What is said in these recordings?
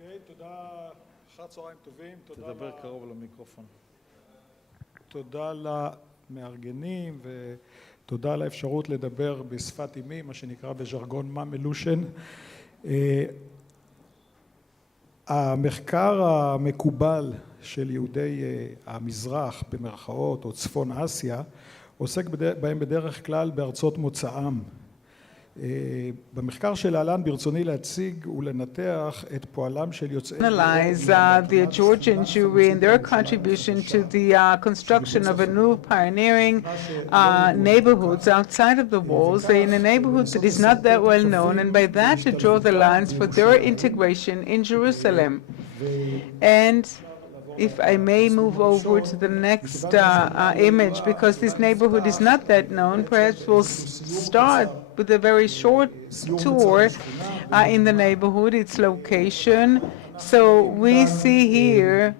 אוקיי, תודה, אחר צהריים טובים, תדבר קרוב למיקרופון. תודה למארגנים ותודה על האפשרות לדבר בשפת אמי, מה שנקרא בז'רגון ממלושן. המחקר המקובל של יהודי המזרח במרכאות או צפון אסיה עוסק בהם בדרך כלל בארצות מוצאם. במחקר שלהלן ברצוני להציג ולנתח את פועלם של יוצאי analyze the Georgian Jewry and their contribution to the construction of a new pioneering neighborhoods outside of the walls in a neighborhood that is not that well known, and by that to draw the lines for their integration in Jerusalem. And if I may move over to the next image, because this neighborhood is not that known, perhaps we'll start with a very short tour in the neighborhood, its location. So we see here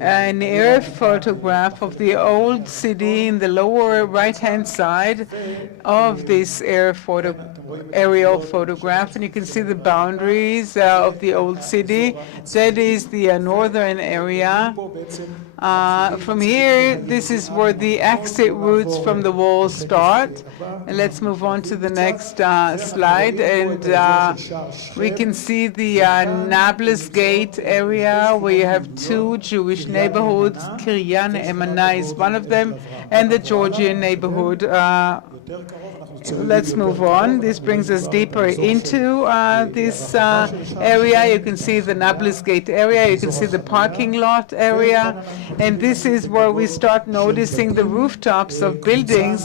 an air photograph of the old city in the lower right-hand side of this aerial photograph, and you can see the boundaries of the old city. That is the northern area. From here, this is where the exit routes from the walls start. And let's move on to the next slide. And we can see the Nablus Gate area where you have two Jewish neighborhoods. Kiryat Emana is one of them, and the Georgian neighborhood. Let's move on. This brings us deeper into this area. You can see the Nablus Gate area. You can see the parking lot area. And this is where we start noticing the rooftops of buildings,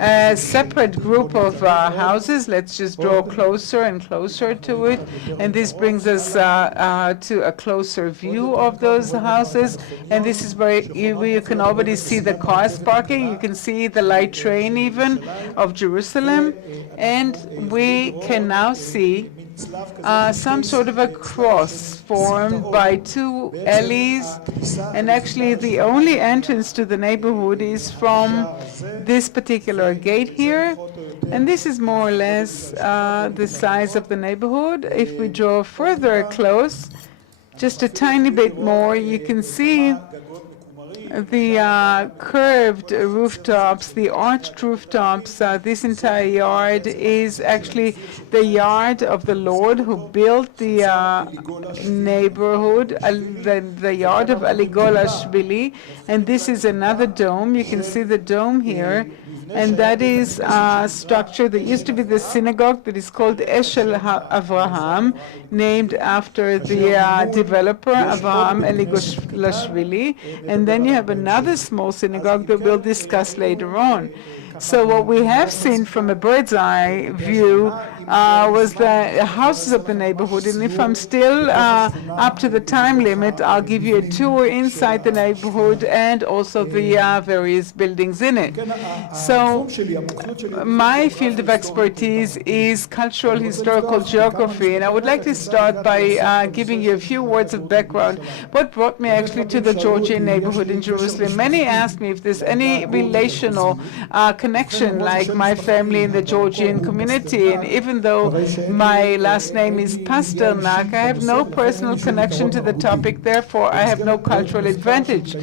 a separate group of houses. Let's just draw closer and closer to it. And this brings us to a closer view of those houses. And this is where you can already see the cars parking. You can see the light train even of Jerusalem. And we can now see some sort of a cross formed by two alleys, and actually the only entrance to the neighborhood is from this particular gate here, and this is more or less the size of the neighborhood. If we draw further close, just a tiny bit more, you can see the curved rooftops, the arched rooftops. This entire yard is actually the yard of the Lord who built the neighborhood, the yard of Aligolashvili. And this is another dome. You can see the dome here. And that is a structure that used to be the synagogue that is called Eshel Avraham, named after the developer Avraham Aligolashvili. And then you have another small synagogue that we'll discuss later on. So what we have seen from a bird's eye view was the houses of the neighborhood. And if I'm still up to the time limit, I'll give you a tour inside the neighborhood and also the various buildings in it. So my field of expertise is cultural historical geography, and I would like to start by giving you a few words of background. What brought me actually to the Georgian neighborhood in Jerusalem? Many ask me if there's any relational connection, like my family in the Georgian community, and even though my last name is Pasternak, I have no personal connection to the topic, therefore I have no cultural advantage.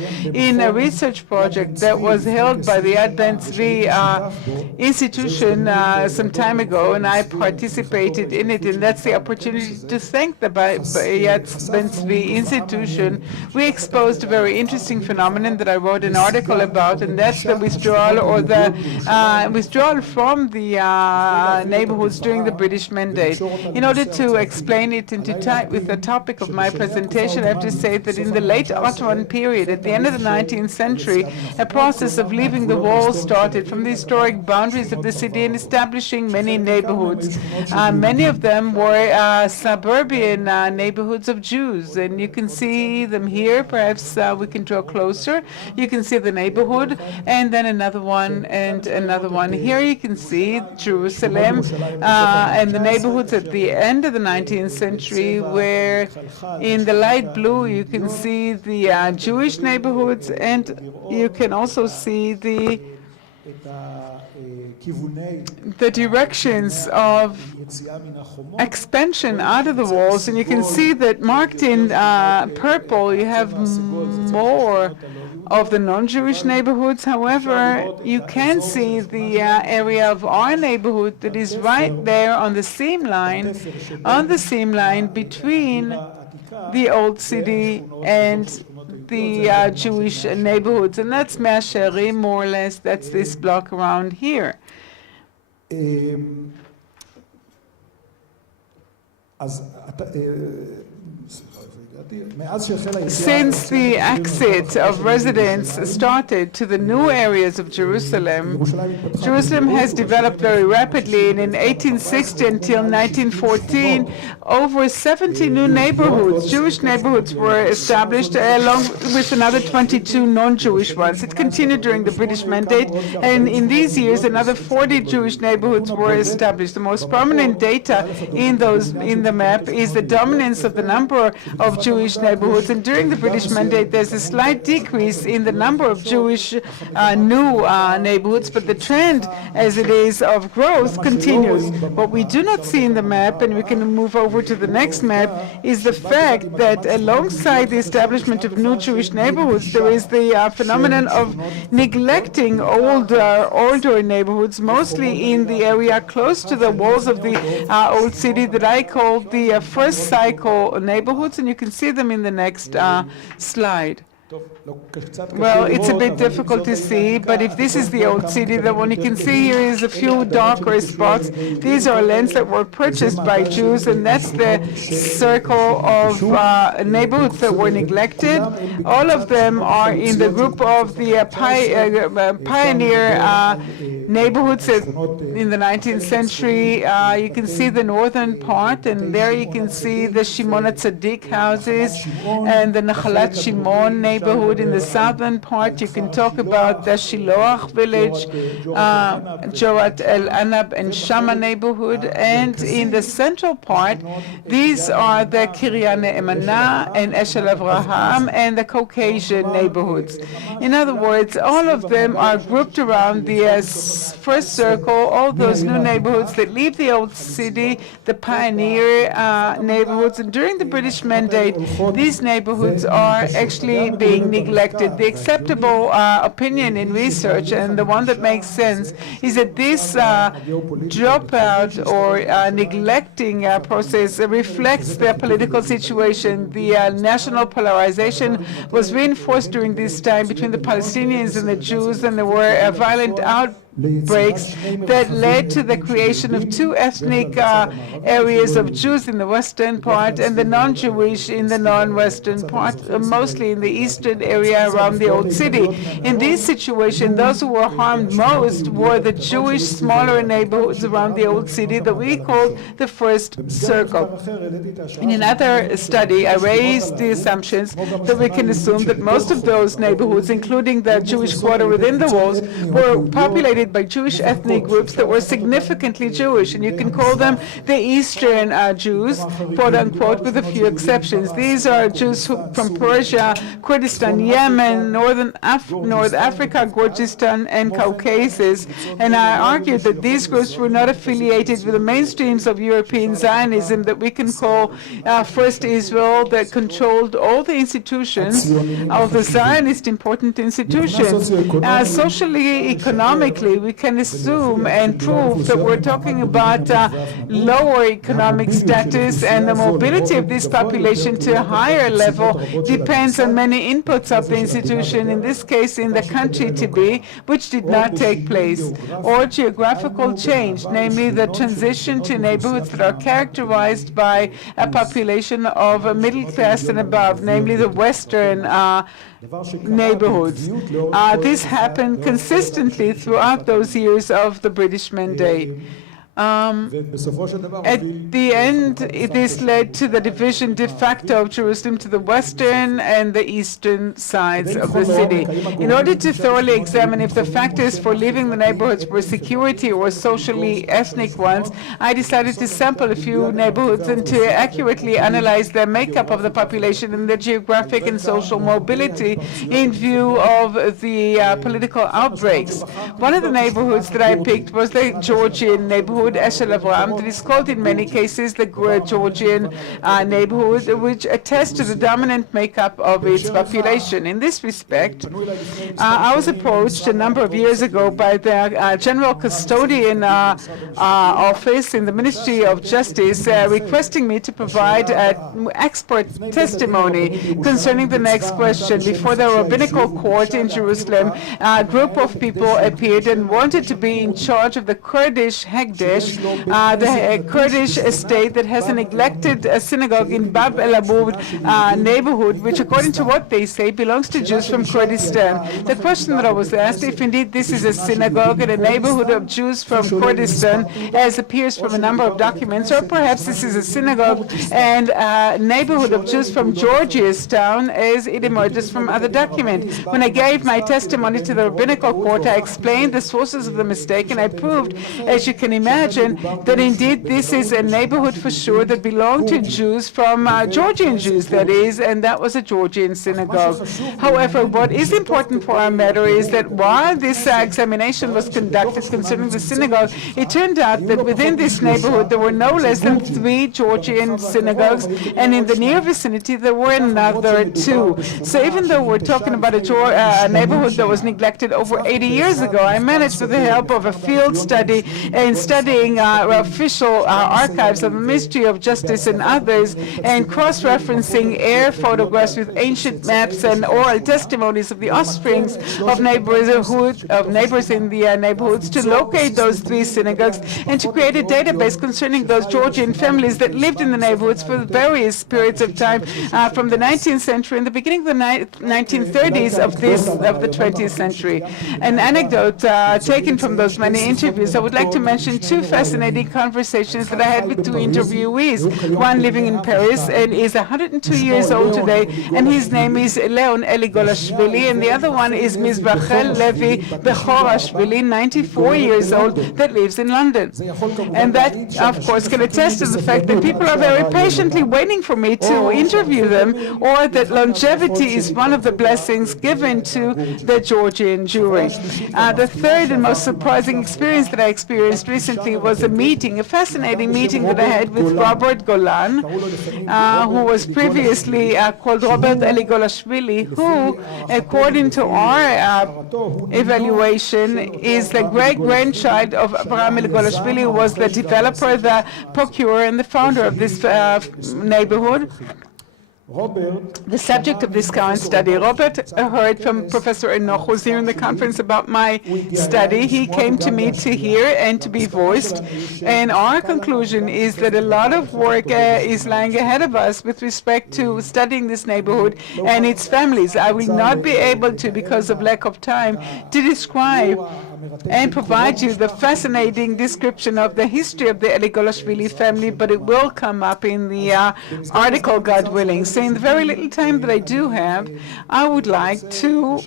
In a research project that was held by the Yad Ben Tzvi institution some time ago, and I participated in it, and that's the opportunity to thank the Yad Ben Tzvi institution. We exposed a very interesting phenomenon that I wrote an article about, and that's the withdrawal or the withdrawal from the neighborhoods during the British Mandate. In order to explain it into with the topic of my presentation, I have to say that in the late Ottoman period, at the end of the 19th century, a process of leaving the walls started from the historic boundaries of the city and establishing many neighborhoods. Many of them were suburban neighborhoods of Jews, and you can see them here. Perhaps we can draw closer. You can see the neighborhood, and then another one, and another one. Here you can see Jerusalem and the neighborhoods at the end of the 19th century, where in the light blue you can see the Jewish neighborhoods, and you can also see the the directions of expansion out of the walls, and you can see that marked in purple you have more of the non-Jewish neighborhoods. However, you can see the area of our neighborhood that is right there on the seam line between the old city and the Jewish neighborhoods, and that's Mea Shearim, more or less. That's this block around here. Since the exit of residents started to the new areas of Jerusalem, Jerusalem has developed very rapidly, and in 1860 until 1914, over 70 new neighborhoods, Jewish neighborhoods, were established, along with another 22 non-Jewish ones. It continued during the British Mandate, and in these years, another 40 Jewish neighborhoods were established. The most prominent data in the map is the dominance of the number of Jewish neighborhoods, and during the British Mandate there's a slight decrease in the number of Jewish new neighborhoods, but the trend as it is of growth continues. What we do not see in the map, and we can move over to the next map, is the fact that alongside the establishment of new Jewish neighborhoods, there is the phenomenon of neglecting older neighborhoods, mostly in the area close to the walls of the old city that I call the first cycle neighborhoods, and you can see them in the next slide. Well, it's a bit difficult to see, but if this is the old city, the one you can see here is a few darker spots. These are lands that were purchased by Jews, and that's the circle of neighborhoods that were neglected. All of them are in the group of the pioneer neighborhoods in the 19th century. You can see the northern part, and there you can see the Shimon HaTzadik houses and the Nachalat Shimon neighborhood. In the southern part, you can talk about the Shiloach village, Joat El Anab and Shama neighborhood, and in the central part, these are the Kiryat Ne'emana and Eshel Avraham and the Caucasian neighborhoods. In other words, all of them are grouped around the first circle, all those new neighborhoods that leave the old city, the pioneer neighborhoods, and during the British Mandate, these neighborhoods are actually being neglected. The acceptable opinion in research, and the one that makes sense, is that this dropout or neglecting process reflects the political situation. The national polarization was reinforced during this time between the Palestinians and the Jews, and there were violent outbreaks that led to the creation of two ethnic areas of Jews in the western part and the non-Jewish in the non-western part, mostly in the eastern area around the old city. In this situation, those who were harmed most were the Jewish smaller neighborhoods around the old city that we called the first circle. In another study, I raised the assumptions that we can assume that most of those neighborhoods, including the Jewish quarter within the walls, were populated by Jewish ethnic groups that were significantly Jewish, and you can call them the Eastern Jews, quote unquote, with a few exceptions. These are Jews from Persia, Kurdistan, Yemen, North Africa, Gurjistan, and Caucasus. And I argued that these groups were not affiliated with the mainstreams of European Zionism that we can call First Israel, that controlled all the institutions of the Zionist important institutions. Socially, economically, we can assume and prove that we're talking about lower economic status, and the mobility of this population to a higher level depends on many inputs of the institution, in this case in the country to be, which did not take place, or geographical change, namely the transition to neighborhoods that are characterized by a population of a middle class and above, namely the western neighborhoods. This happened consistently throughout those years of the British Mandate. ובסופו של דבר At the end, this led to the division de facto of Jerusalem to the western and the eastern sides of the city. In order to thoroughly examine if the factors for leaving the neighborhoods were security or socially ethnic ones, I decided to sample a few neighborhoods and to accurately analyze the makeup of the population and their geographic and social mobility in view of the political outbreaks. One of the neighborhoods that I picked was the Georgian neighborhood, Eshel Avram, that is called in many cases the Georgian neighborhood, which attests to the dominant makeup of its population. In this respect, I was approached a number of years ago by the General Custodian Office in the Ministry of Justice requesting me to provide expert testimony concerning the next question. Before the rabbinical court in Jerusalem, a group of people appeared and wanted to be in charge of the Kurdish Hekdesh, the Kurdish estate that has a neglected synagogue in Bab el-Abud neighborhood, which according to what they say belongs to Jews from Kurdistan. The question that I was asked, if indeed this is a synagogue in a neighborhood of Jews from Kurdistan, as appears from a number of documents, or perhaps this is a synagogue and a neighborhood of Jews from Georgia's town, as it emerges from other documents. When I gave my testimony to the rabbinical court, I explained the sources of the mistake, and I proved, as you can imagine, that indeed this is a neighborhood for sure that belonged to Jews from Georgian Jews, that is, and that was a Georgian synagogue. However, what is important for our matter is that while this examination was conducted concerning the synagogue, it turned out that within this neighborhood there were no less than 3 Georgian synagogues, and in the near vicinity there were another 2. So even though we're talking about a neighborhood that was neglected over 80 years ago, I managed with the help of a field study and studying official archives of the Ministry of Justice and others, and cross-referencing air photographs with ancient maps and oral testimonies of the offsprings of neighbors in the neighborhoods, to locate those 3 synagogues and to create a database concerning those Georgian families that lived in the neighborhoods for various periods of time from the 19th century and the beginning of the 1930s of the 20th century. An anecdote taken from those many interviews, I would like to mention 2 fascinating conversations that I had with 2 interviewees. One living in Paris and is 102 years old today, and his name is Leon Eligolashvili, and the other one is Ms. Rachel Levi Bechorashvili, 94 years old, that lives in London. And that, of course, can attest to the fact that people are very patiently waiting for me to interview them, or that longevity is one of the blessings given to the Georgian Jewry. The third and most surprising experience that I experienced recently was a fascinating meeting that I had with Robert Golan, who was previously called Robert Eligolashvili, who, according to our evaluation, is the great-grandchild of Abraham Eligolashvili, who was the developer, the procurer, and the founder of this neighborhood. The subject of this current study. Robert heard from Professor Enoch, who was here in the conference, about my study. He came to me to hear and to be voiced. And our conclusion is that a lot of work is lying ahead of us with respect to studying this neighborhood and its families. I will not be able to, because of lack of time, to describe and provide you the fascinating description of the history of the Eligolashvili family, but it will come up in the article, God willing. So in the very little time that I do have, I would like to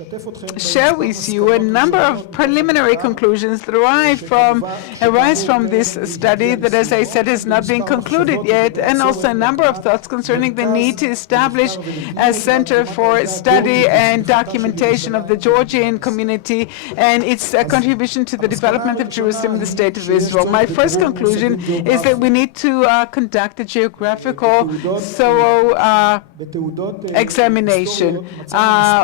share with you a number of preliminary conclusions that arise from this study that, as I said, has not been concluded yet, and also a number of thoughts concerning the need to establish a center for study and documentation of the Georgian community and its contribution to the development of Jerusalem and the State of Israel. My first conclusion is that we need to conduct a geographical thorough examination.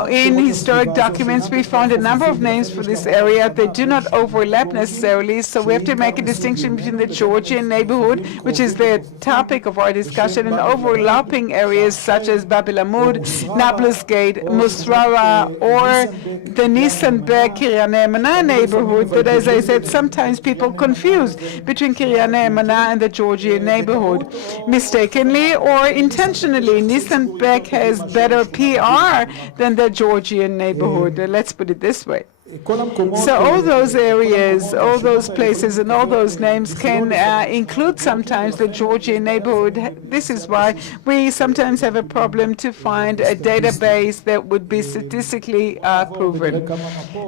In historic documents, we found a number of names for this area. They do not overlap necessarily, so we have to make a distinction between the Georgian neighborhood, which is the topic of our discussion, and overlapping areas such as Bab el-Amud, Nablus Gate, Musrara, or the Nissan Beg Kiryat Ne'emana neighborhood that, as I said, sometimes people confuse between Kiryat Ne'emana and the Georgian neighborhood. Mistakenly or intentionally, Nissan-Beg has better PR than the Georgian neighborhood. Let's put it this way. So all those areas, all those places, and all those names can include sometimes the Georgian neighborhood. This is why we sometimes have a problem to find a database that would be statistically proven.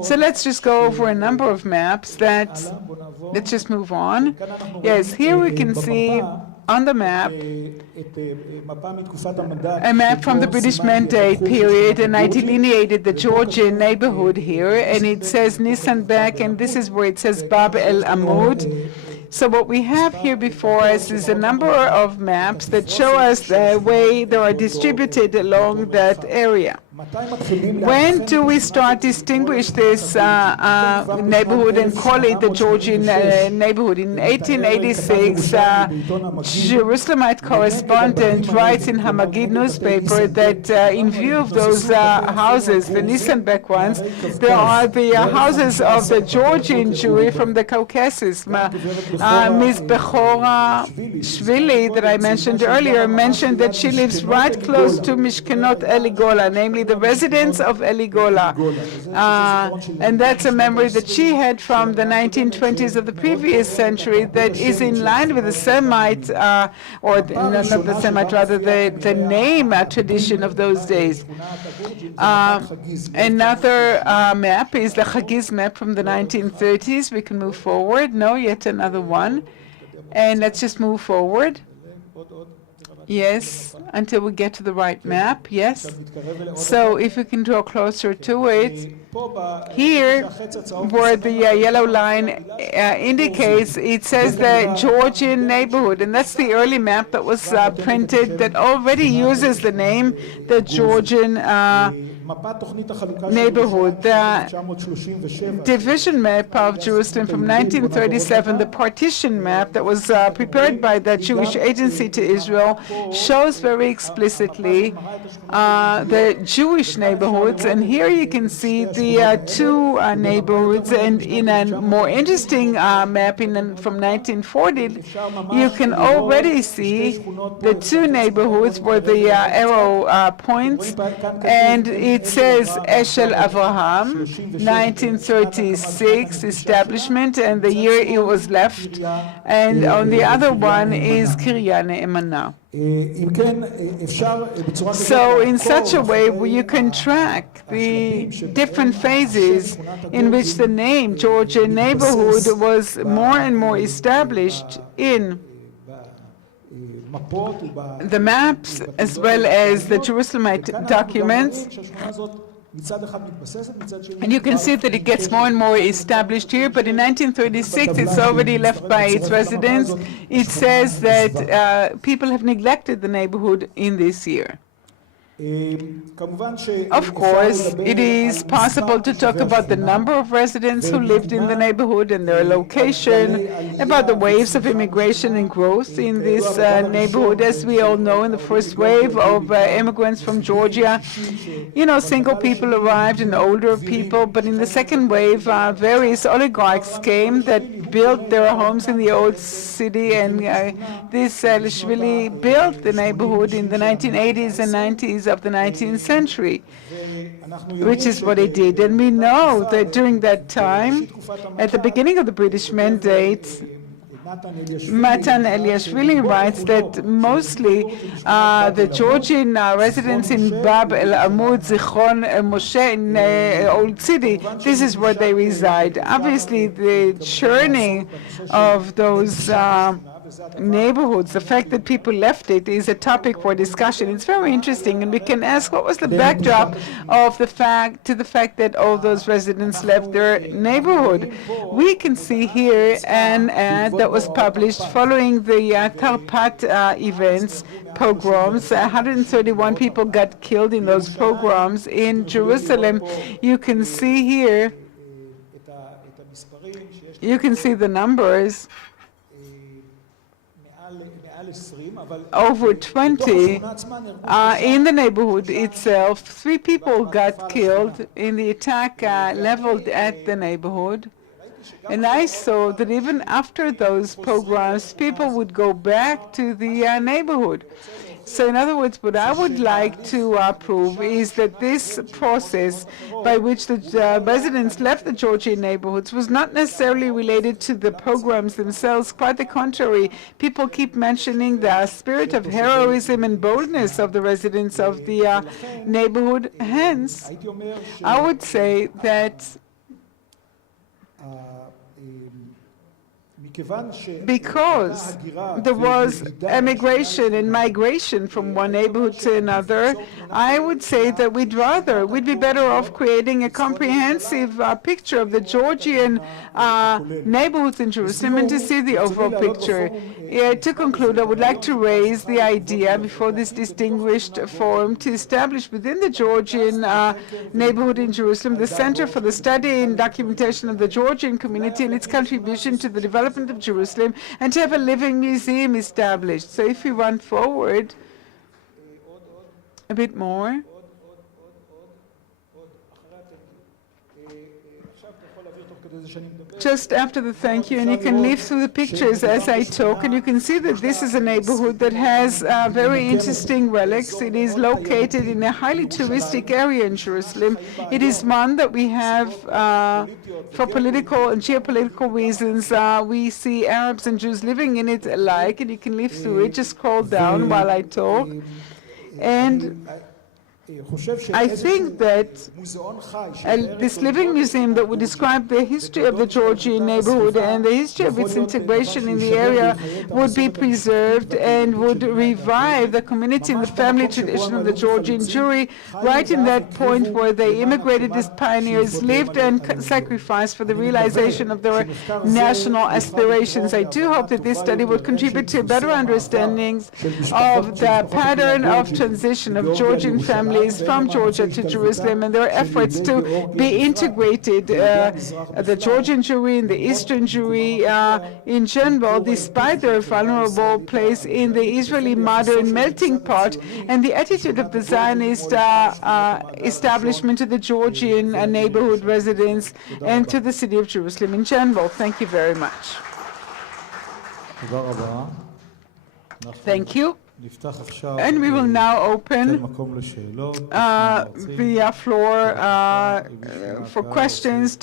So let's just go over a number of maps let's just move on. Yes, here we can see on the map a map from the British Mandate period, and I delineated the Georgian neighborhood here, and it says Nissanbek, and this is where it says Bab el Amud. So what we have here before us is a number of maps that show us the way they are distributed along that area. When do we start distinguish this neighborhood and call it the Georgian neighborhood? In 1886, Jerusalemite correspondent writes in Hamagid newspaper that in view of those houses, the Nissanbek ones, there are the houses of the Georgian Jewry from the Caucasus. Ms. Bechora Shvili, that I mentioned earlier, mentioned that she lives right close to Mishkenot Eligola, namely the residents of Eligola. And that's a memory that she had from the 1920s of the previous century that is in line with the Semite, not the Semite, rather the name tradition of those days. Another map is the Chagiz map from the 1930s. We can move forward. No, yet another one. And let's just move forward. Yes, until we get to the right map, yes. So if we can draw closer to it, here where the yellow line indicates, it says the Georgian neighborhood, and that's the early map that was printed that already uses the name, the Georgian neighborhood. The division map of Jerusalem from 1937, the partition map that was prepared by the Jewish Agency to Israel, shows very explicitly the Jewish neighborhoods, and here you can see the two neighborhoods, and in a more interesting map from 1940, you can already see the two neighborhoods where the arrow points, and it says Eshel Avraham, 1936 establishment, and the year it was left, and on the other one is Kiryat Ne'emana. So in such a way where you can track the different phases in which the name Georgian neighborhood was more and more established in the maps as well as the Jerusalemite documents. And you can see that it gets more and more established here, but in 1936 it's already left by its residents. It says that people have neglected the neighborhood in this year. Of course, it is possible to talk about the number of residents who lived in the neighborhood and their location, about the waves of immigration and growth in this neighborhood. As we all know, in the first wave of immigrants from Georgia, single people arrived and older people, but in the second wave, various oligarchs came that built their homes in the old city, and this Lishvili built the neighborhood in the 1980s and 90s of the 19th century, which is what it did. And we know that during that time, at the beginning of the British Mandate, Matan Eliashvili writes that mostly the Georgian residents in Bab el Amud, Zichron, Moshe, in Old City, this is where they reside. Obviously, the churning of those neighborhoods, the fact that people left it, is a topic for discussion. It's very interesting, and we can ask what was the backdrop of the fact that all those residents left their neighborhood. We can see here an ad that was published following the Karpat events, pogroms. 131 people got killed in those pogroms in Jerusalem. You can see here, you can see the numbers. Over 20 in the neighborhood itself. 3 people got killed in the attack leveled at the neighborhood. And I saw that even after those pogroms, people would go back to the neighborhood. So in other words, what I would like to prove is that this process by which the residents left the Georgian neighborhoods was not necessarily related to the pogroms themselves. Quite the contrary, people keep mentioning the spirit of heroism and boldness of the residents of the neighborhood. Hence, I would say that because there was emigration and migration from one neighborhood to another, I would say that we'd be better off creating a comprehensive picture of the Georgian neighborhoods in Jerusalem and to see the overall picture. To conclude, I would like to raise the idea before this distinguished forum to establish within the Georgian neighborhood in Jerusalem the Center for the Study and Documentation of the Georgian Community and its contribution to the development of Jerusalem, and to have a living museum established. So if we run forward a bit more. Just after the thank you, and you can leaf through the pictures as I talk, and you can see that this is a neighborhood that has very interesting relics. It is located in a highly touristic area in Jerusalem. It is one that we have, for political and geopolitical reasons, we see Arabs and Jews living in it alike, and you can leaf through it. Just scroll down while I talk. And I think that this living museum that would describe the history of the Georgian neighborhood and the history of its integration in the area would be preserved and would revive the community and the family tradition of the Georgian Jewry, right in that point where they immigrated as pioneers, lived and sacrificed for the realization of their national aspirations. I do hope that this study will contribute to a better understanding of the pattern of transition of Georgian families from Georgia to Jerusalem and their efforts to be integrated, the Georgian Jewry and the Eastern Jewry in general, despite their vulnerable place in the Israeli modern melting pot, and the attitude of the Zionist establishment to the Georgian neighborhood residents and to the city of Jerusalem in general. Thank you very much. Thank you. And we will now open the floor for questions.